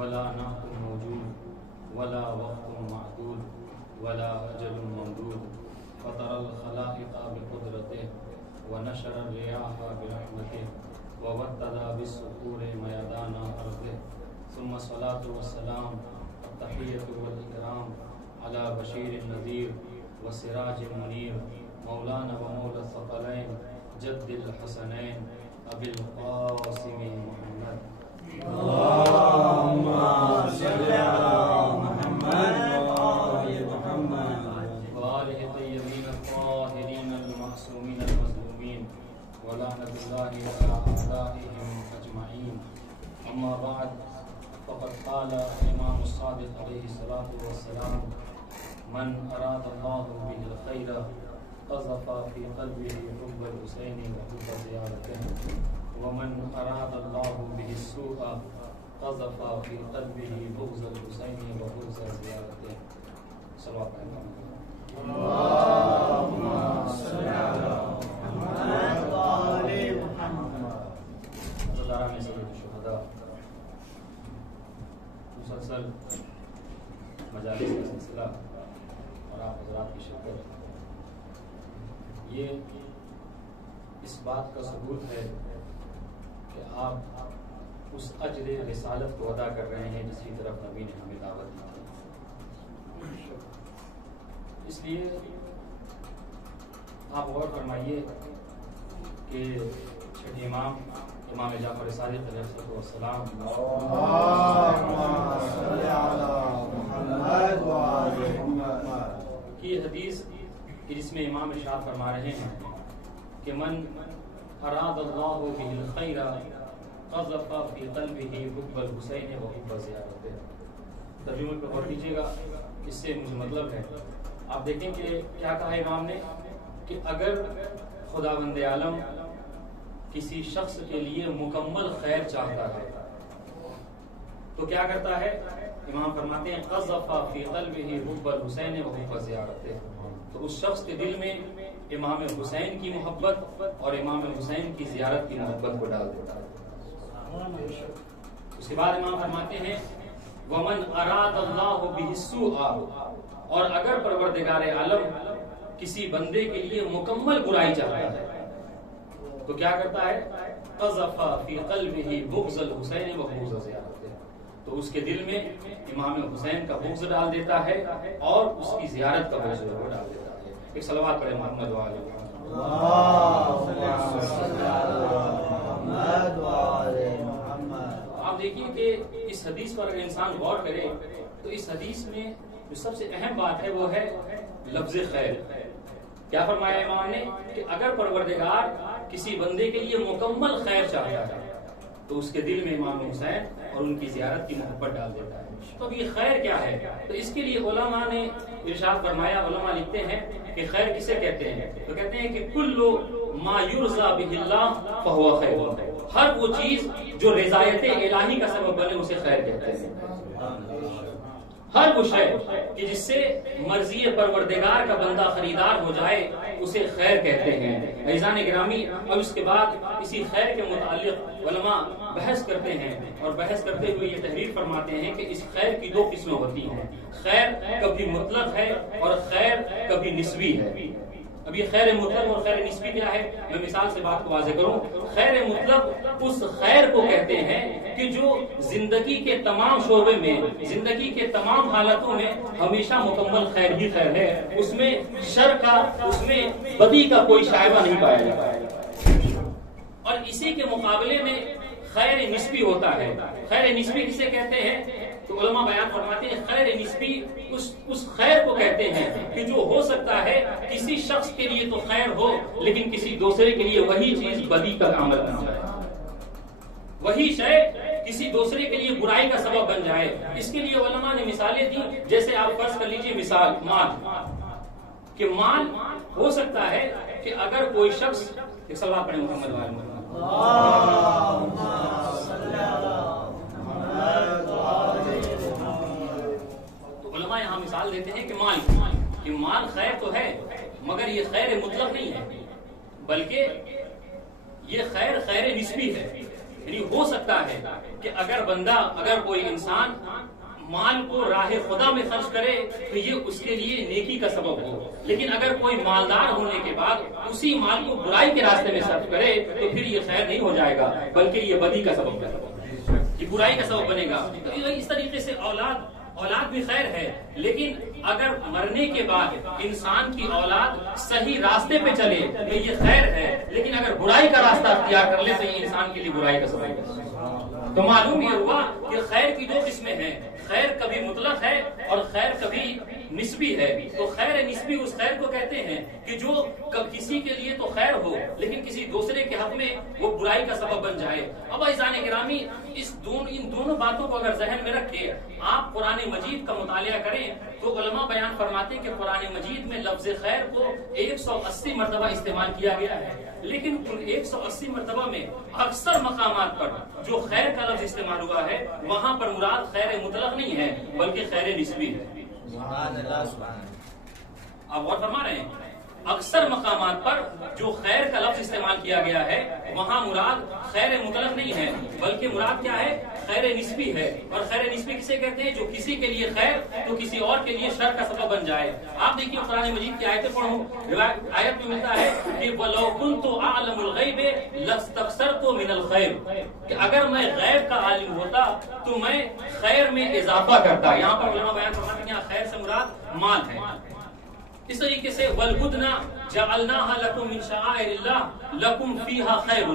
ولا نعت موجود ولا وقت معدود ولا أجل ممدود فطر الخلائق بقدرته ونشر الرياح برحمته ووتد بالصخور ميدان أرضه ثم الصلاة والسلام التحية والإكرام على بشير النذير وسراج منير مولانا ومولى الثقلين جد الحسنين أبي القاسم محمد اللهم صل على محمد وآل محمد وآله الطيبين الطاهرين المعصومين المظلومين ولعنة الله على أعدائهم أجمعين. أما بعد فقد قال الإمام الصادق عليه الصلاة والسلام من أراد الله به الخير قذف في قلبه حب الحسين وحب زيارته ومن أراد الله به السوء قذف في قلبه بغض الحسين وبغض زيارته. صلوات اللهم صل على محمد وآل محمد. حضرات سید الشہداء، مسلسل مجالس کا سلسلہ اور آپ حضرات کی شرکت یہ اس بات کا ثبوت ہے کہ آپ اس اجر رسالت کو ادا کر رہے ہیں جس کی طرف نبی نے ہمیں دعوت دی تھی. اس لیے آپ غور فرمائیے کہ چھٹے امام جعفر صادق علیہ السلام کی حدیث جس میں امام ارشاد فرما رہے ہیں کہ من اراد اللہ بہ الخیر قذف فی قلبہ حب الحسین وحب زیارته. ترجمے پر غور کیجیے گا، اس سے مجھے مطلب ہے. آپ دیکھیں کہ کیا کہا امام نے کہ اگر خداوند عالم کسی شخص کے لیے مکمل خیر چاہتا ہے تو کیا کرتا ہے؟ امام فرماتے ہیں قذف فی قلبہ حب الحسین وحب زیارته. تو اس شخص کے دل میں امام حسین کی محبت اور امام حسین کی زیارت کی محبت کو ڈال دیتا ہے. اس کے بعد امام فرماتے ہیں ومن اراد اللہ بہ السوء، اور اگر پروردگار عالم کسی بندے کے لیے مکمل برائی چاہتا ہے تو کیا کرتا ہے؟ قذف فی قلبہ بغض الحسین وبغض زیارته. تو اس کے دل میں امام حسین کا بغض ڈال دیتا ہے اور اس کی زیارت کا بغض ڈال دیتا ہے. ایک صلوات پڑھیں محمد وآل محمد. آپ دیکھیے کہ اس حدیث پر اگر انسان غور کرے تو اس حدیث میں جو سب سے اہم بات ہے وہ ہے لفظ خیر. کیا فرمایا امام نے کہ اگر پروردگار کسی بندے کے لیے مکمل خیر چاہتا ہے تو اس کے دل میں امام حسین اور ان کی زیارت کی محبت ڈال دیتا ہے. تو اب یہ خیر کیا ہے؟ تو اس کے لیے علماء نے ارشاد فرمایا، علماء لکھتے ہیں کہ خیر کسے کہتے ہیں؟ تو کہتے ہیں کہ کل ما یرضی بہ اللہ فہو خیر. ہر وہ چیز جو رضایت الہی کا سبب بنے اسے خیر کہتے ہیں. ہر وہ شے کہ جس سے مرضی پروردگار کا بندہ خریدار ہو جائے اسے خیر کہتے ہیں. عزیزان گرامی، اب اس کے بعد اسی خیر کے متعلق علماء بحث کرتے ہیں اور بحث کرتے ہوئے یہ تحریر فرماتے ہیں کہ اس خیر کی دو قسمیں ہوتی ہیں. خیر کبھی مطلق ہے اور خیر کبھی نسبی ہے. اب یہ خیر مطلق اور خیر نسبی کیا ہے؟ میں مثال سے بات کو واضح کروں. خیر مطلق اس خیر کو کہتے ہیں کہ جو زندگی کے تمام شعبے میں، زندگی کے تمام حالتوں میں ہمیشہ مکمل خیر ہی خیر ہے. اس میں شر کا، اس میں بدی کا کوئی شائبہ نہیں پایا جاتا ہے. اور اسی کے مقابلے میں خیر نسبی ہوتا ہے. خیر نسبی کسے کہتے ہیں؟ تو علماء بیان فرماتے ہیں خیر نسبی اس خیر کو کہتے ہیں کہ جو ہو سکتا ہے کسی شخص کے لیے تو خیر ہو لیکن کسی دوسرے کے لیے وہی چیز بدی کا عمل بن جائے، وہی شے کسی دوسرے کے لیے برائی کا سبب بن جائے. اس کے لیے علماء نے مثالیں دی. جیسے آپ فرض کر لیجئے مثال مال، کہ مال ہو سکتا ہے کہ اگر کوئی شخص، ایک سلوات پڑھیں محمد وآل محمد. تو علماء یہاں مثال دیتے ہیں کہ مال خیر تو ہے مگر یہ خیر مطلق نہیں ہے، بلکہ یہ خیر نسبی ہے. یعنی ہو سکتا ہے کہ اگر کوئی انسان مال کو راہ خدا میں خرچ کرے تو یہ اس کے لیے نیکی کا سبب ہو، لیکن اگر کوئی مالدار ہونے کے بعد اسی مال کو برائی کے راستے میں صرف کرے تو پھر یہ خیر نہیں ہو جائے گا بلکہ یہ بدی کا سبب ہے، یہ برائی کا سبب بنے گا۔ تو اس طریقے سے اولاد بھی خیر ہے، لیکن اگر مرنے کے بعد انسان کی اولاد صحیح راستے پہ چلے تو یہ خیر ہے، لیکن اگر برائی کا راستہ اختیار کر لے تو یہ انسان کے لیے برائی کا سبب ہے۔ تو معلوم یہ ہوا کہ خیر کی دو قسمیں ہیں، خیر کبھی مطلق ہے اور خیر کبھی نسبی ہے۔ تو خیر نسبی اس خیر کو کہتے ہیں کہ جو کسی کے لیے تو خیر ہو لیکن کسی دوسرے کے حق میں وہ برائی کا سبب بن جائے۔ اب عزیزان گرامی، ان دونوں باتوں کو اگر ذہن میں رکھے آپ قرآن مجید کا مطالعہ کریں تو علماء بیان فرماتے ہیں کہ قرآن مجید میں لفظ خیر کو 180 مرتبہ استعمال کیا گیا ہے، لیکن ان 180 مرتبہ میں اکثر مقامات پر جو خیر کا لفظ استعمال ہوا ہے وہاں پر مراد خیر مطلق نہیں ہے بلکہ خیر نسبی ہے۔ آپ غور فرما رہے ہیں، اکثر مقامات پر جو خیر کا لفظ استعمال کیا گیا ہے وہاں مراد خیر مطلق نہیں ہے بلکہ مراد کیا ہے، خیر نسبی ہے۔ اور خیر نسبی کسے کہتے ہیں؟ جو کسی کے لیے خیر تو کسی اور کے لیے شر کا سبب بن جائے۔ آپ دیکھیے قرآن مجید کی آیتیں پڑھو، آیت میں ملتا ہے کہ وَلَوْ كُنْتُ أَعْلَمُ الْغَيْبِ لَاسْتَكْثَرْتُ مِنَ الْخَيْرِ، کہ اگر میں غیب کا عالم ہوتا تو میں خیر میں اضافہ کرتا۔ یہاں پر علماء بیان فرماتے ہیں یہاں خیر سے مراد مال ہے۔ اس طریقے سے وَالْبُدْنَ جَعَلْنَاهَا لَكُم مِّن شَعَائِرِ اللَّهِ لَكُمْ فِيهَا خَيْرٌ۔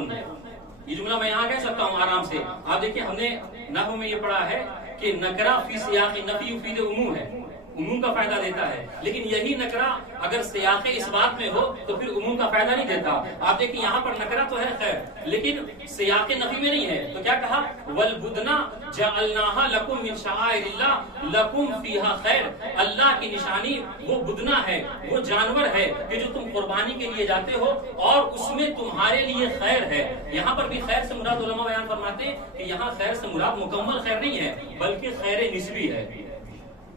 یہ جملہ میں یہاں کہہ سکتا ہوں آرام سے۔ آپ دیکھیں ہم نے نحو میں یہ پڑھا ہے کہ نکرہ فی سیاق نفی یفید عموم ہے، عموم کا فائدہ دیتا ہے، لیکن یہی نکرہ اگر سیاق اس بات میں ہو تو پھر عموم کا فائدہ نہیں دیتا۔ آپ دیکھیں یہاں پر نکرہ تو ہے خیر لیکن سیاق نفی میں نہیں ہے، تو کیا کہا؟ وَالْبُدْنَ جَعَلْنَاهَا لَكُم مِّن شَعَائِرِ اللَّهِ لَكُمْ فِيهَا خَيْرٌ۔ اللہ کی نشانی وہ بدنا ہے، وہ جانور ہے کہ جو تم قربانی کے لیے جاتے ہو اور اس میں تمہارے لیے خیر ہے۔ یہاں پر بھی خیر سے مراد علماء بیان فرماتے ہیں کہ یہاں خیر سے مراد مکمل خیر نہیں ہے بلکہ خیر نسبی ہے۔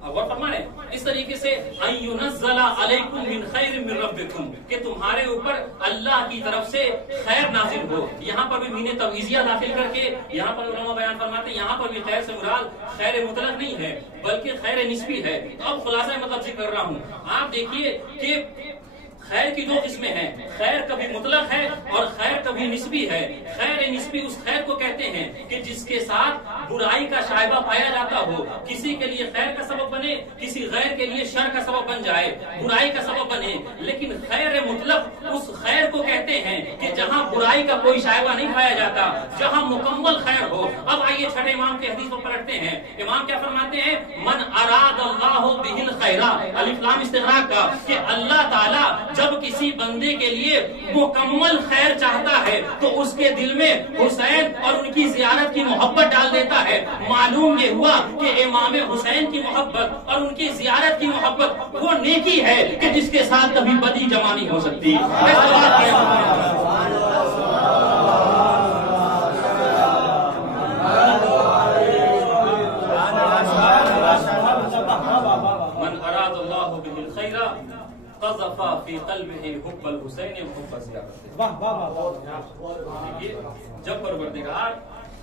غور فرما رہے ہیں، اس طریقے سے ان ينزل علیکم من خیر من ربکم، کہ تمہارے اوپر اللہ کی طرف سے خیر نازل ہو۔ یہاں پر بھی مین توعیزیہ داخل کر کے یہاں پر علماء بیان فرماتے ہیں یہاں پر بھی خیر سے مراد خیر مطلق نہیں ہے بلکہ خیر نسبی ہے۔ تو اب خلاصہ مطلب ذکر کر رہا ہوں، آپ دیکھیے کہ خیر کی دو قسمیں ہیں، خیر کبھی مطلق ہے اور خیر کبھی نسبی ہے۔ خیر نسبی اس خیر کو کہتے ہیں کہ جس کے ساتھ برائی کا شائبہ پایا جاتا ہو، کسی کے لیے خیر کا سبب بنے، کسی غیر کے لیے شر کا سبب بن جائے، برائی کا سبب بنے۔ لیکن خیر مطلق اس خیر کو کہتے ہیں کہ جہاں برائی کا کوئی شائبہ نہیں پایا جاتا، جہاں مکمل خیر ہو۔ اب آئیے چھٹے امام کے حدیث کو پلٹتے ہیں، امام کیا فرماتے ہیں؟ من اراد اللہ بہ الخیر، الف لام استغراق کا، کہ اللہ تعالی جب کسی بندے کے لیے مکمل خیر چاہتا ہے تو اس کے دل میں حسین اور ان کی زیارت کی محبت ڈال دیتا ہے۔ معلوم یہ ہوا کہ امام حسین کی محبت اور ان کی زیارت کی محبت وہ نیکی ہے کہ جس کے ساتھ کبھی بدی جمع نہیں ہو سکتی۔ من اراد اللہ بہ الخیر قذف فی قلبہ حب الحسین وحب زیارت۔ جب پروردگار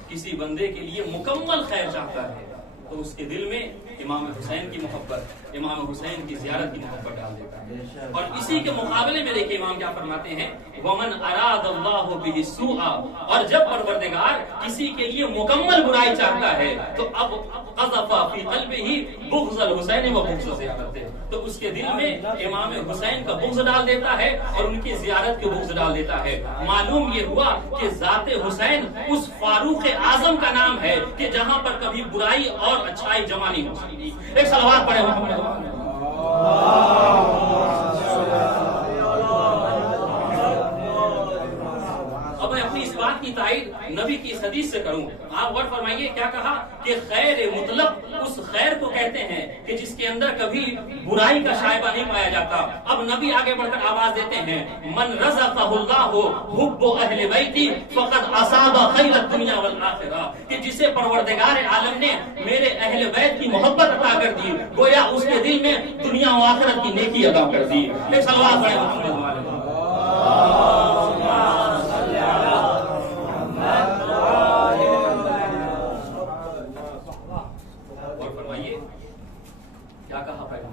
کسی بندے کے لیے مکمل خیر چاہتا ہے تو اس کے دل میں امام حسین کی محبت، امام حسین کی زیارت کی محبت ڈال دیتا ہے۔ اور اسی کے مقابلے میں دیکھیں امام کیا فرماتے ہیں؟ ومن اراد اللہ بہ السوء، اور جب پروردگار کسی کے لیے مکمل برائی چاہتا ہے تو اب قذف فی قلبہ بغض الحسین و بغض زیارت، تو اس کے دل میں امام حسین کا بغض ڈال دیتا ہے اور ان کی زیارت کے بغض ڈال دیتا ہے۔ معلوم یہ ہوا کہ ذات حسین اس فاروق اعظم کا نام ہے کہ جہاں پر کبھی برائی اور اچھائی جمع نہیں ہو سکتی۔ ایک صلوات پڑھے محمد۔ اب میں اپنی اس بات کی تائید نبی کی اس حدیث سے کروں۔ آپ غور فرمائیے کیا کہا کہ خیر مطلق اس خیر کو کہتے ہیں کہ جس کے اندر کبھی برائی کا شائبہ نہیں پایا جاتا۔ اب نبی آگے بڑھ کر آواز دیتے ہیں من رزقہ اللہ حب اہل بیتی فقد اصاب خیر الدنیا والآخرہ، کہ جسے پروردگار عالم نے میرے اہل بیت کی محبت عطا کر دی گویا اس کے دل میں دنیا و آخرت کی نیکی عطا کر دی۔ ایک صلوات پڑھیں محمد والے۔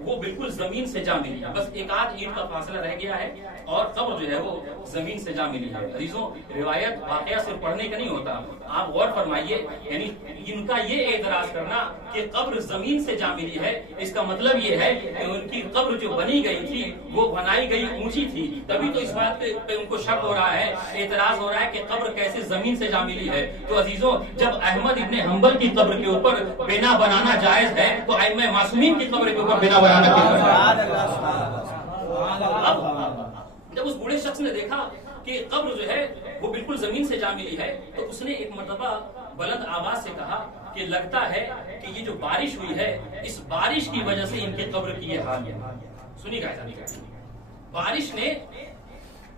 وہ بالکل زمین سے جا ملی ہے، بس ایک آدھ اینٹ کا فاصلہ رہ گیا ہے اور قبر جو ہے وہ زمین سے جا ملی ہے۔ عزیزوں، روایت واقعہ صرف پڑھنے کا نہیں ہوتا، آپ غور فرمائیے، یعنی ان کا یہ اعتراض کرنا کہ قبر زمین سے جا ملی ہے، اس کا مطلب یہ ہے کہ ان کی قبر جو بنی گئی تھی وہ بنائی گئی اونچی تھی، تبھی تو اس بات پہ ان کو شک ہو رہا ہے، اعتراض ہو رہا ہے کہ قبر کیسے زمین سے جا ملی ہے۔ تو عزیزوں، جب احمد ابن حنبل کی قبر کے اوپر بنا بنانا جائز ہے تو ائمہ معصومین کی قبر کے اوپر بنا بنانا کیوں ہے؟ اب جب اس بوڑھے شخص نے دیکھا کہ قبر جو ہے وہ بالکل زمین سے جا ملی ہے تو اس نے ایک مرتبہ بلند آواز سے کہا کہ لگتا ہے کہ یہ جو بارش ہوئی ہے اس بارش کی وجہ سے ان کی قبر کی یہ حال ہے۔ سنی گا، بارش نے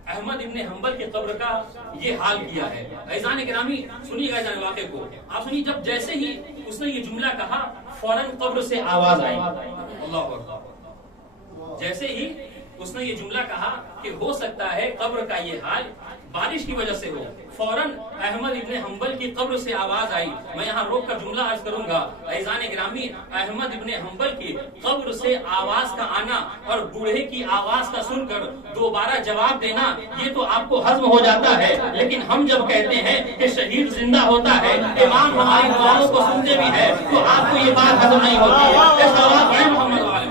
احمد ابن حنبل کی قبر کا یہ حال کیا ہے۔ عزیزان گرامی، سنیے گا جان واقعے کو، آپ سنیے، جب جیسے ہی اس نے یہ جملہ کہا فوراً قبر سے آواز آئی، اللہ اکبر، جیسے ہی اس نے یہ جملہ کہا کہ ہو سکتا ہے قبر کا یہ حال بارش کی وجہ سے ہو، فوراً احمد ابن حنبل کی قبر سے آواز آئی۔ میں یہاں روک کر جملہ عرض کروں گا، عزیزان گرامی، احمد ابن حنبل کی قبر سے آواز کا آنا اور بوڑھے کی آواز کا سن کر دوبارہ جواب دینا یہ تو آپ کو ہضم ہو جاتا ہے، لیکن ہم جب کہتے ہیں کہ شہید زندہ ہوتا ہے، امام ہماری دعاؤں کو سنتے بھی ہے، تو آپ کو یہ بات ہضم نہیں ہوتی ہے۔ اس آواز بڑے محمد والے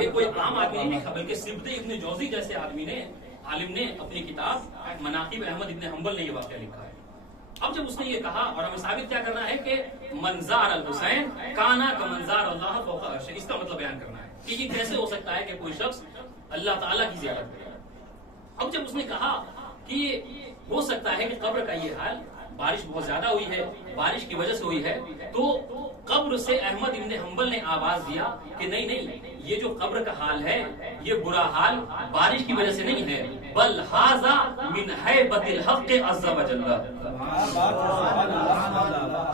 یہ کوئی عام آدمی نہیں لکھا، بلکہ سبط ابن جوزی جیسے عالم نے اپنی کتاب مناقب احمد ابن حنبل نے یہ واقعہ لکھا ہے۔ اب جب اس نے یہ کہا، اور ہمیں ثابت کیا کرنا ہے کہ منظار الحسین کانا کا منظار اللہ فوق عرش، اس کا مطلب بیان کرنا ہے کہ یہ کیسے ہو سکتا ہے کہ کوئی شخص اللہ تعالیٰ کی زیارت کرے۔ اب جب اس نے کہا کہ ہو سکتا ہے کہ قبر کا یہ حال بارش بہت زیادہ ہوئی ہے، بارش کی وجہ سے ہوئی ہے، تو قبر سے احمد ابن حنبل نے آواز دیا کہ نہیں، یہ جو قبر کا حال ہے یہ برا حال بارش کی وجہ سے نہیں ہے، بل ھذا من ہیبۃ الحق عز وجل۔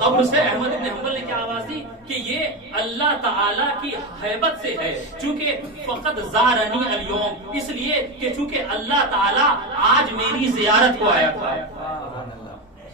قبر سے احمد ابن حنبل نے کیا آواز دی کہ یہ اللہ تعالی کی ہیبت سے ہے، چونکہ فقط زارنی الیوم، اس لیے کہ چونکہ اللہ تعالی آج میری زیارت کو آیا تھا۔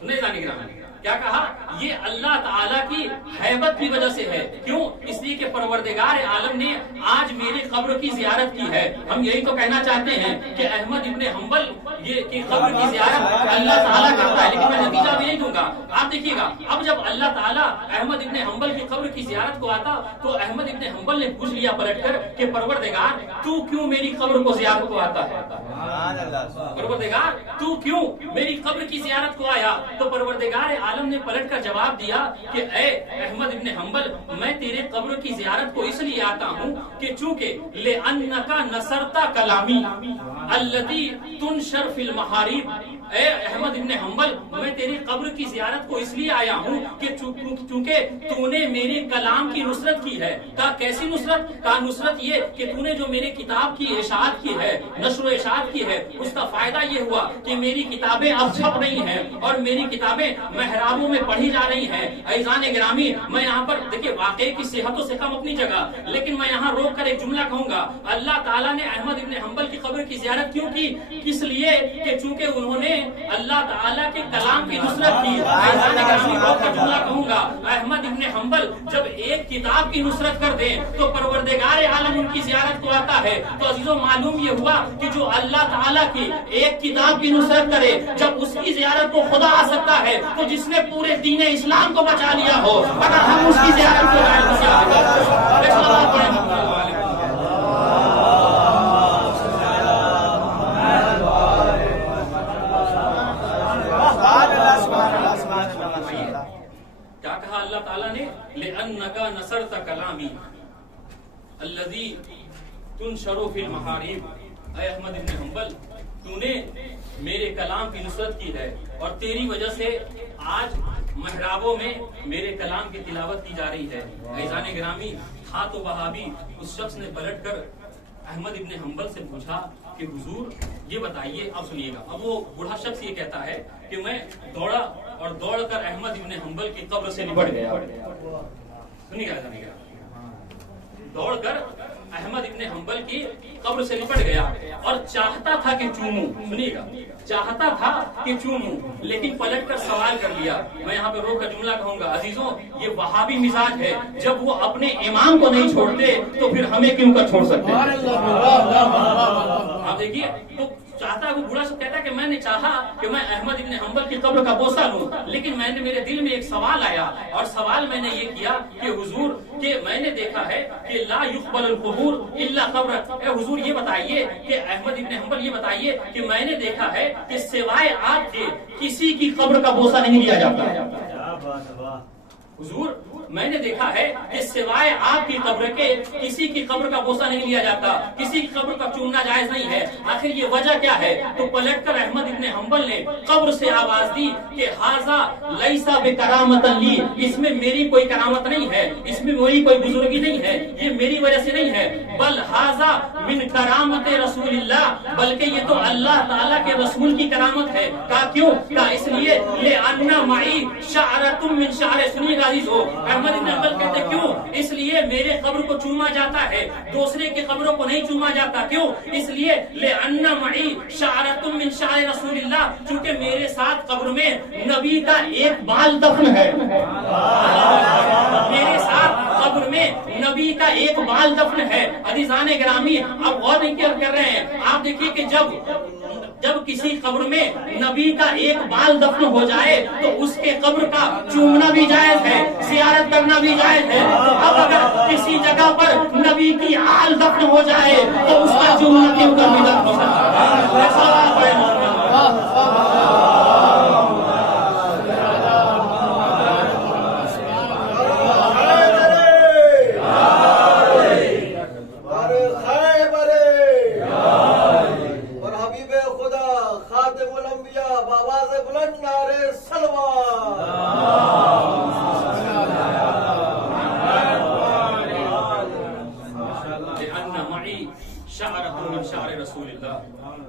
سنیں جانے گرامی، کیا کہا؟ یہ اللہ تعالیٰ کی ہیبت کی وجہ سے ہے، کیوں؟ اس لیے کہ پروردگار عالم نے آج میری قبر کی زیارت کی ہے۔ ہم یہی تو کہنا چاہتے ہیں کہ احمد ابن حنبل یہ کی قبر کی زیارت اللہ تعالیٰ کرتا ہے، لیکن میں نتیجہ بھی نہیں دوں گا۔ آپ دیکھیے گا، اب جب اللہ تعالیٰ احمد ابن حنبل کی قبر کی زیارت کو آتا تو احمد ابن حنبل نے پوچھ لیا پلٹ کر کہ پروردگار تو کیوں میری قبر کو زیارت کو آتا ہے؟ پروردگار تو کیوں میری قبر کی زیارت کو آیا؟ تو پروردگار عالم نے پلٹ کر جواب دیا کہ اے احمد ابن حنبل، میں تیرے قبر کی زیارت کو اس لیے آتا ہوں کہ چونکہ لِأَنَّكَ نَصَرْتَ كَلَامِي الَّذِي تُنشَرُ فِي الْمَحَارِيبِ۔ اے احمد ابن حنبل، میں تیری قبر کی زیارت کو اس لیے آیا ہوں کہ چونکہ تو نے میری کلام کی نصرت کی ہے۔ کہا کیسی نصرت؟ کہا نصرت یہ کہ تو نے جو میرے کتاب کی اشاعت کی ہے، نشر و اشاعت کی ہے، اس کا فائدہ یہ ہوا کہ میری کتابیں اب چھپ رہی ہیں اور میری کتابیں محرابوں میں پڑھی جا رہی ہیں۔ عزیزان گرامی، میں یہاں پر دیکھیے واقعے کی صحت و سقم اپنی جگہ، لیکن میں یہاں روک کر ایک جملہ کہوں گا، اللہ تعالیٰ نے احمد ابن حنبل کی قبر کی زیارت کیوں کی؟ اس لیے کہ چونکہ انہوں نے اللہ تعالیٰ کے کلام کی نصرت کی۔ عزیزان گرامی، روک کر جملہ کہوں گا، احمد ابن حنبل جب ایک کتاب کی نصرت کر دیں تو پروردگار عالم ان کی زیارت کو آتا ہے۔ تو عزیزوں، معلوم یہ ہوا کہ جو اللہ تعالیٰ کی ایک کتاب کی نصرت کرے، جب اس کی زیارت کو خدا آ سکتا ہے تو جس نے پورے دین اسلام کو بچا لیا ہو، اگر ہم اس کی زیارت کو کیا کہا اللہ تعالیٰ نے؟ لِأَنَّكَ نَصَرْتَ كَلَامِي الَّذِي تُنشَرُ فِي الْمَحَارِيبِ۔ اے احمد ابن حنبل، تو نے میرے کلام کی نصرت کی ہے اور تیری وجہ سے آج محرابوں میں میرے کلام کی تلاوت کی جا رہی ہے۔ عزیزان گرامی، تھا تو وہابی، اس شخص نے پلٹ کر احمد ابن حنبل سے پوچھا کہ حضور یہ بتائیے، اب سنیے گا، اب وہ بوڑھا شخص یہ کہتا ہے کہ میں دوڑا اور دوڑ کر احمد ابن حنبل کی قبر سے نپٹ گیا. سنیے گا، دوڑ کر احمد ابن حنبل کی قبر سے نپٹ گیا اور چاہتا تھا کہ چوموں، سنیے گا، چاہتا تھا کہ چوموں، لیکن پلٹ کر سوال کر لیا. میں یہاں پہ روک کر جملہ کہوں گا، عزیزوں یہ وہابی مزاج ہے، جب وہ اپنے امام کو نہیں چھوڑتے تو پھر ہمیں کیوں کر چھوڑ سکتے ہیں؟ آپ دیکھیے، تو چاہتا ہے وہ بوڑھا سب کہتا ہے کہ میں نے چاہا کہ میں احمد ابن حنبل کی قبر کا بوسہ لوں، لیکن میرے دل میں ایک سوال آیا، اور سوال میں نے یہ کیا کہ حضور کہ میں نے دیکھا ہے کہ لا يقبل القبور الا قبر. اے حضور یہ بتائیے کہ احمد ابن حنبل یہ بتائیے کہ میں نے دیکھا ہے کہ سوائے آپ کے کسی کی قبر کا بوسہ نہیں لیا جاتا. حضور میں نے دیکھا ہے کہ سوائے آپ کی قبر کے کسی کی قبر کا بوسہ نہیں لیا جاتا، کسی کی قبر کا چومنا جائز نہیں ہے. آخر یہ وجہ کیا ہے؟ تو پلٹ کر احمد ابن حنبل نے قبر سے آواز دی کہ ھذا لیس بکرامۃ لی، اس میں میری کوئی کرامت نہیں ہے، اس میں میری کوئی بزرگی نہیں ہے، یہ میری وجہ سے نہیں ہے، بل ھذا من کرامت رسول اللہ، بلکہ یہ تو اللہ تعالیٰ کے رسول کی کرامت ہے. کہا کیوں؟ کہا اس لیے لأن معی شعرۃ من شعر. سنیے گا عزیزو، احمد ابن حنبل کہتے کیوں؟ اس لیے میرے قبر کو چوما جاتا ہے، دوسرے کی قبروں کو نہیں چوما جاتا. کیوں؟ اس لیے لأن معی شعرۃ من شعر رسول اللہ، چونکہ میرے ساتھ قبر میں نبی کا ایک بال دفن ہے. میرے ساتھ قبر میں نبی کا ایک بال دفن ہے. عزیزان گرامی، اب غور نہیں کر رہے ہیں، آپ دیکھیے کہ جب کسی قبر میں نبی کا ایک بال دفن ہو جائے تو اس کے قبر کا چومنا بھی جائز ہے، زیارت کرنا بھی جائز ہے. اب اگر کسی جگہ پر نبی کی آل دفن ہو جائے تو اس کا چومنا کیوں کر بھی دفن ہو سکتا ہے؟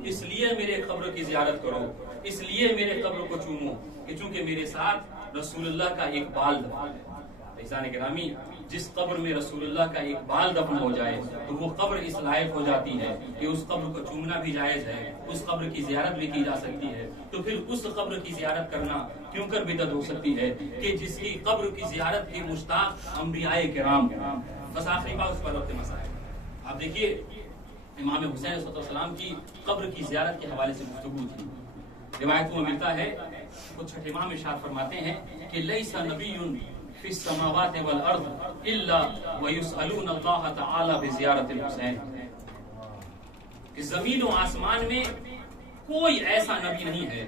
اس لیے میرے قبر کی زیارت کرو، اس لیے میرے قبر کو چومو کہ چونکہ میرے ساتھ رسول اللہ کا ایک بال دفن ہے. عزیزان گرامی، جس قبر میں رسول اللہ کا ایک بال دفن ہو جائے تو وہ قبر اس لائق ہو جاتی ہے کہ اس قبر کو چومنا بھی جائز ہے، اس قبر کی زیارت بھی کی جا سکتی ہے. تو پھر اس قبر کی زیارت کرنا کیوں کر بدعت ہو سکتی ہے کہ جس کی قبر کی زیارت کے مشتاق انبیاء کرام. بس آخری بات اس پر وقت مسائل. آپ دیکھیے امام حسین صلی اللہ علیہ وسلم کی قبر کی زیارت کے حوالے سے گفتگو تھی. روایتوں میں ملتا ہے، وہ چھٹے امام ارشاد فرماتے ہیں کہ لیس نبی فی السماوات والارض الا ویسألون اللہ تعالی بزیارت الحسین، کہ زمین و آسمان میں کوئی ایسا نبی نہیں ہے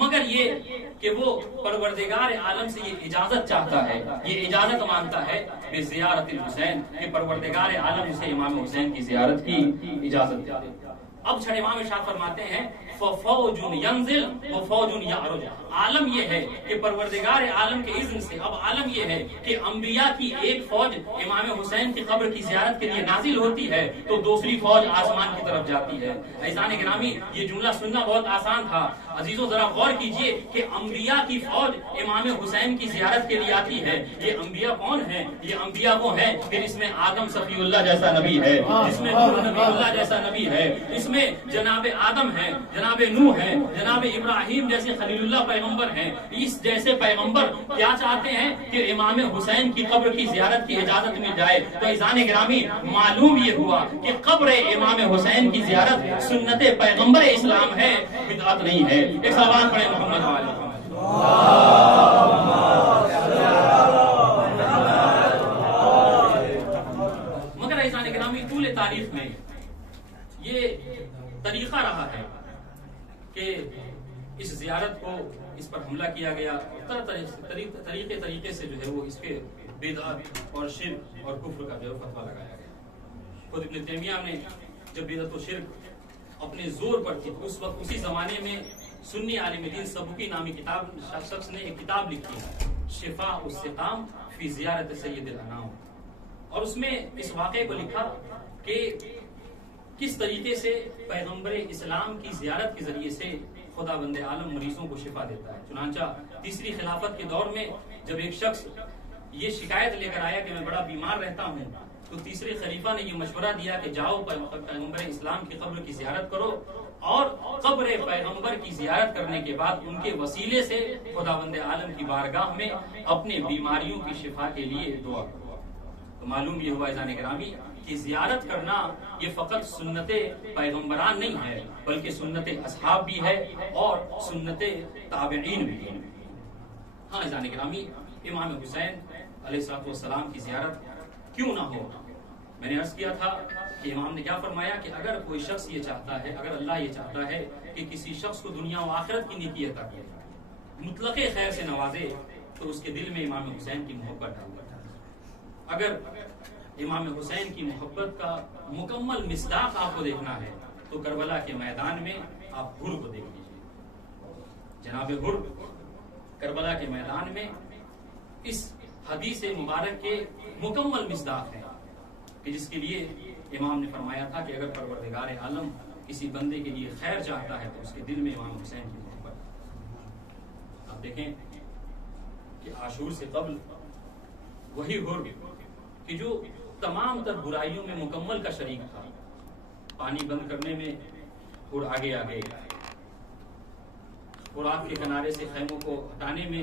مگر یہ کہ وہ پروردگار عالم سے یہ اجازت چاہتا ہے، یہ اجازت مانگتا ہے بزیارت الحسین، کہ پروردگار عالم سے امام حسین کی زیارت کی اجازت دے. اب چھٹے امام ارشاد فرماتے ہیں فَفَوْجٌ يَنزِلْ وَفَوْجٌ يَعْرُجُ. عالم یہ ہے کہ پروردگار عالم کے اذن سے اب عالم یہ ہے کہ انبیاء کی ایک فوج امام حسین کی قبر کی زیارت کے لیے نازل ہوتی ہے تو دوسری فوج آسمان کی طرف جاتی ہے. عزیزان گرامی، یہ جملہ سننا بہت آسان تھا. عزیزو ذرا غور کیجئے کہ انبیاء کی فوج امام حسین کی زیارت کے لیے آتی ہے. یہ انبیاء کون ہیں؟ یہ انبیاء وہ ہیں کہ اس میں آدم صفی اللہ جیسا نبی ہے، اس میں نوح نبی اللہ جیسا نبی ہے، اس میں جناب آدم ہے، جناب نوح ہے، جناب ابراہیم جیسے خلیل اللہ پیغمبر ہیں. اس جیسے پیغمبر کیا چاہتے ہیں کہ امام حسین کی قبر کی زیارت کی اجازت مل جائے. تو عزیزان گرامی، معلوم یہ ہوا کہ قبر امام حسین کی زیارت سنت پیغمبر اسلام ہے، بدعت نہیں ہے. ایک سوال پڑھے محمد علیہ. مگر عزیزان گرامی، طول تاریخ میں یہ طریقہ رہا ہے کہ اس زیارت کو، اس پر حملہ کیا گیا، طریقے سے جو ہے وہ اس کے بدعت اور شرک اور کفر کا جو فتویٰ لگایا گیا. خود ابن تیمیہ نے جب بدعت و شرک اپنے زور پر تھی اس وقت اسی زمانے میں سنی عالم دین سبکی نامی شخص نے ایک کتاب لکھی ہے، شفاء السقام فی زیارت سید الانام، اور اس میں اس واقعے کو لکھا کہ کس طریقے سے پیغمبر اسلام کی زیارت کے ذریعے سے خدا بند عالم مریضوں کو شفا دیتا ہے. چنانچہ تیسری خلافت کے دور میں جب ایک شخص یہ شکایت لے کر آیا کہ میں بڑا بیمار رہتا ہوں، تو تیسرے خلیفہ نے یہ مشورہ دیا کہ جاؤ پیغمبر اسلام کی قبر کی زیارت کرو، اور قبر پیغمبر کی زیارت کرنے کے بعد ان کے وسیلے سے خداوند عالم کی بارگاہ میں اپنے بیماریوں کی شفا کے لیے دعا کرو. تو معلوم یہ ہوا عزیزان گرامی کہ زیارت کرنا یہ فقط سنت پیغمبران نہیں ہے، بلکہ سنت اصحاب بھی ہے اور سنت تابعین بھی ہے. ہاں عزیزان گرامی، امام حسین علیہ السلام کی زیارت کیوں نہ ہو؟ میں نے عرض کیا تھا کہ امام نے کیا فرمایا کہ اگر کوئی شخص یہ چاہتا ہے، اگر اللہ یہ چاہتا ہے کہ کسی شخص کو دنیا و آخرت کی نیکی عطا کرے، مطلق خیر سے نوازے، تو اس کے دل میں امام حسین کی محبت ڈال دیتا ہے. اگر امام حسین کی محبت کا مکمل مصداق آپ کو دیکھنا ہے تو کربلا کے میدان میں آپ حر کو دیکھ لیجیے. جناب حر کربلا کے میدان میں اس حدیث مبارک کے مکمل مصداق ہیں کہ جس کے لیے امام نے فرمایا تھا کہ اگر پروردگار عالم کسی بندے کے لیے خیر چاہتا ہے تو اس کے دل میں امام حسین کی محبت. آپ دیکھیں کہ عاشور سے قبل وہی حر کہ جو تمام تر برائیوں میں مکمل کا شریک تھا، پانی بند کرنے میں حر آگے آگے، فرات کے کنارے سے خیموں کو ہٹانے میں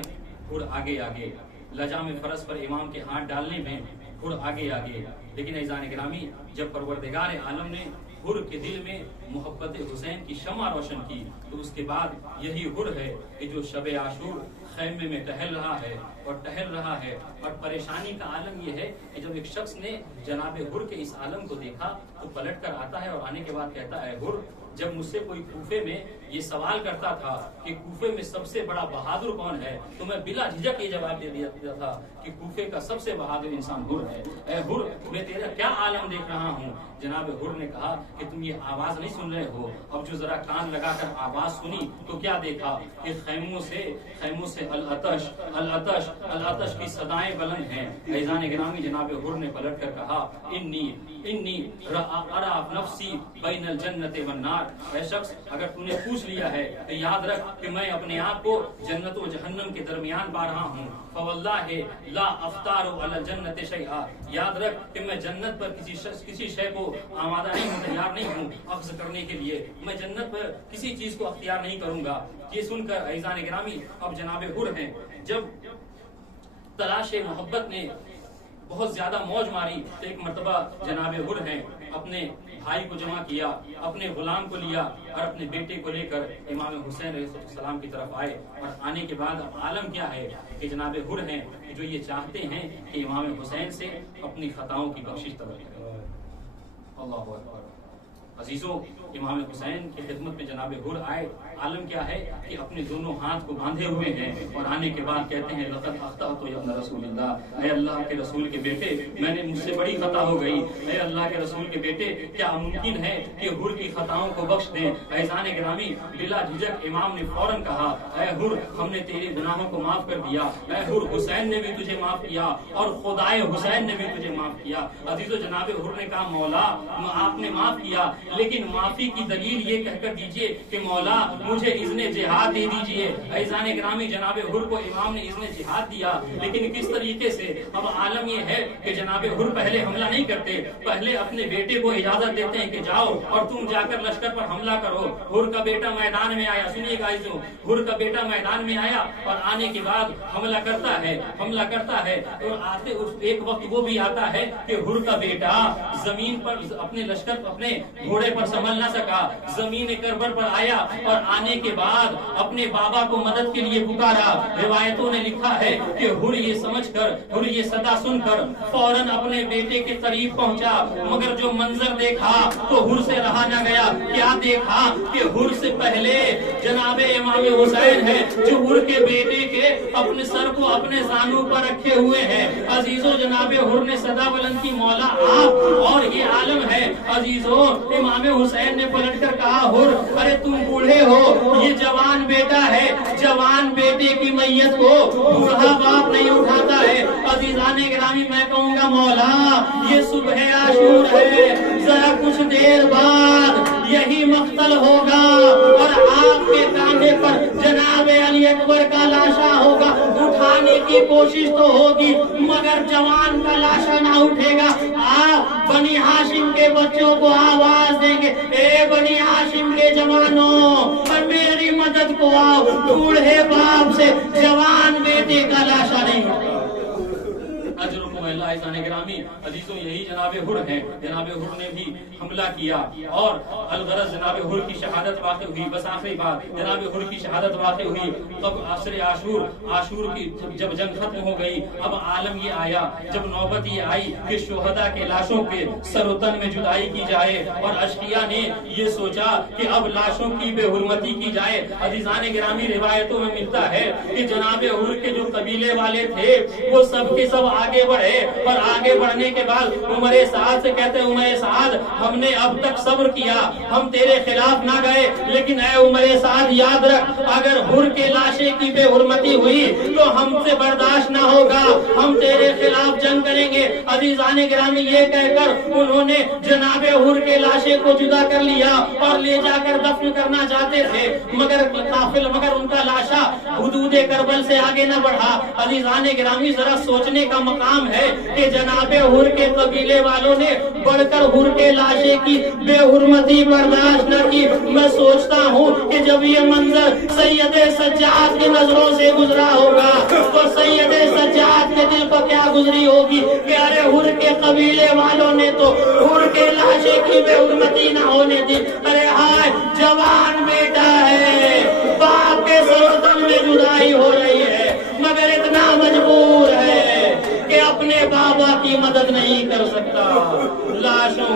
حر آگے آگے، لجام فرس پر امام کے ہاتھ ڈالنے میں حر آگے آگے. لیکن عزیزان گرامی، جب پروردگار عالم نے حر کے دل میں محبت حسین کی شمع روشن کی تو اس کے بعد یہی حر ہے کہ جو شب عاشور خیمے میں ٹہل رہا ہے اور ٹہل رہا ہے. اور پریشانی کا عالم یہ ہے کہ جب ایک شخص نے جناب حر کے اس عالم کو دیکھا تو پلٹ کر آتا ہے اور آنے کے بعد کہتا ہے، حر جب مجھ سے کوئی کوفے میں یہ سوال کرتا تھا کہ کوفے میں سب سے بڑا بہادر کون ہے تو میں بلا جھجک یہ جواب دے دیا تھا کہ کوفے کا سب سے بہادر انسان حر ہے. اے حر، میں تیرا کیا عالم دیکھ رہا ہوں. جناب حر نے کہا کہ تم یہ آواز نہیں سن رہے ہو، اب جو ذرا کان لگا کر آواز سنی تو کیا دیکھا کہ خیموں سے العطش العطش العطش کی صدائیں بلند ہیں. عزیزان گرامی، جناب حر نے پلٹ کر کہا، انی ارا نفسی بین الجنت والنار. اے شخص، اگر تم نے پوچھ لیا ہے تو یاد رکھ کہ میں اپنے آپ کو جنت و جہنم کے درمیان پا رہا ہوں. فواللہ لا افطار علی الجنت شیئا. یاد رکھ کہ میں جنت پر کسی شے کو آمادہ نہیں ہوں، تیار نہیں ہوں اخذ کرنے کے لیے. میں جنت پر کسی چیز کو اختیار نہیں کروں گا. یہ سن کر عزیزان گرامی اب جناب حر ہیں. جب تلاش محبت نے بہت زیادہ موج ماری تو ایک مرتبہ جناب حر ہیں اپنے بھائی کو جمع کیا، اپنے غلام کو لیا اور اپنے بیٹے کو لے کر امام حسین علیہ السلام کی طرف آئے. اور آنے کے بعد عالم کیا ہے کہ جناب حر ہیں جو یہ چاہتے ہیں کہ امام حسین سے اپنی خطاؤں کی بخشش طلب کریں. اللہ اکبر. عزیزوں، امام حسین کی خدمت میں جناب حر آئے. عالم کیا ہے کہ اپنے دونوں ہاتھ کو باندھے ہوئے ہیں اور آنے کے بعد کہتے ہیں، لقد اخطأت یا رسول اللہ. اے اللہ کے رسول کے بیٹے، میں نے مجھ سے بڑی خطا ہو گئی. اے اللہ کے رسول کے بیٹے، کیا ممکن ہے کہ حر کی خطاؤں کو بخش دیں؟ عزیزان گرامی، بلا جھجک امام نے فوراً کہا، اے حر، ہم نے تیرے گناہوں کو معاف کر دیا. اے حر، حسین نے بھی تجھے معاف کیا اور خدائے حسین نے بھی تجھے معاف کیا. عزیزو، جناب حر نے کہا، مولا آپ نے معاف کیا، لیکن معافی کی دلیل یہ کہہ کر دیجئے کہ مولا مجھے اذن جہاد دے دیجئے. عزیزان گرامی، جناب حر کو امام نے اذن جہاد دیا، لیکن کس طریقے سے؟ اب عالم یہ ہے کہ جناب حر پہلے حملہ نہیں کرتے، پہلے اپنے بیٹے کو اجازت دیتے ہیں کہ جاؤ اور تم جا کر لشکر پر حملہ کرو. حر کا بیٹا میدان میں آیا. سنیے گا عزیزو، حر کا بیٹا میدان میں آیا اور آنے کے بعد حملہ کرتا ہے اور آتے ایک وقت وہ بھی آتا ہے کہ حر کا بیٹا زمین پر اپنے لشکر اپنے گھوڑے پر سنبھل نہ سکا، زمین کربل پر آیا اور آنے کے بعد اپنے بابا کو مدد کے لیے پکارا. روایتوں نے لکھا ہے کہ حر یہ سمجھ کر، حر یہ صدا سن کر فوراً اپنے بیٹے کے قریب پہنچا، مگر جو منظر دیکھا تو حر سے رہا نہ گیا. کیا دیکھا کہ حر سے پہلے جناب امام حسین ہے جو حر کے بیٹے کے اپنے سر کو اپنے زانوں پر رکھے ہوئے ہیں. عزیزو، جناب حر نے صدا بلند کی، مولا آپ، اور یہ عالم ہے. عزیزو، امام حسین نے پلٹ کر کہا، حر، ارے تم بوڑھے ہو، یہ جوان بیٹا ہے. جوان بیٹے کی میت کو بوڑھا باپ نہیں اٹھاتا ہے. عزیزان گرامی، میں کہوں گا مولا یہ صبح عاشور ہے، ذرا کچھ دیر بعد مقتل ہوگا اور آپ کے کاندھے پر جناب علی اکبر کا لاشا ہوگا. اٹھانے کی کوشش تو ہوگی مگر جوان کا لاشا نہ اٹھے گا. آپ بنی ہاشم کے بچوں کو آواز دیں گے, اے بنی ہاشم کے جوانوں, اور میری مدد کو آؤ. بوڑھے باپ سے جوان بیٹے کا لاشا نہیں اٹھے. اجرکم اللہ عزیزان گرامی, عزیزوں یہی جناب حر ہیں. جناب حر نے بھی حملہ کیا اور الغرض جناب حر کی شہادت واقع ہوئی. بس آخری بات, جناب حر کی شہادت واقع ہوئی تب عصر عاشور کی جب جنگ ختم ہو گئی, اب عالم یہ آیا, جب نوبت یہ آئی کہ شہداء کے لاشوں کے سر و تن میں جدائی کی جائے, اور اشقیاء نے یہ سوچا کہ اب لاشوں کی بے حرمتی کی جائے. عزیزان گرامی روایتوں میں ملتا ہے کہ جناب حر کے جو قبیلے والے تھے وہ سب کے سب آگے بڑھے, اور آگے بڑھنے کے بعد عمر سعد سے کہتے ہیں, عمر سعد ہم نے اب تک صبر کیا, ہم تیرے خلاف نہ گئے, لیکن اے عمر سعد یاد رکھ اگر حر کے لاشے کی بے حرمتی ہوئی تو ہم سے برداشت نہ ہوگا, ہم تیرے خلاف جنگ کریں گے. عزیزان گرامی یہ کہہ کر انہوں نے جناب حر کے لاشے کو جدا کر لیا اور لے جا کر دفن کرنا چاہتے تھے, مگر ان کا لاشا حدود کربل سے آگے نہ بڑھا. عزیزان گرامی ذرا سوچنے کا مقام ہے کہ جناب حر کے قبیلے والوں نے بڑھ کر حر کے لاشے کی بے حرمتی برداشت نہ کی. میں سوچتا ہوں کہ جب یہ منظر سید سجاد کی نظروں سے گزرا ہوگا تو سید سجاد کے دل پر کیا گزری ہوگی کہ ارے حر کے قبیلے والوں نے تو حر کے لاشے کی بے حرمتی نہ ہونے دی. ارے ہائے جوان بیٹا ہے, باپ کے سر و تن میں جدائی ہو رہی ہے, مگر اتنا مجبور ہے کہ اپنے بابا کی مدد نہیں کر سکتا. لاشوں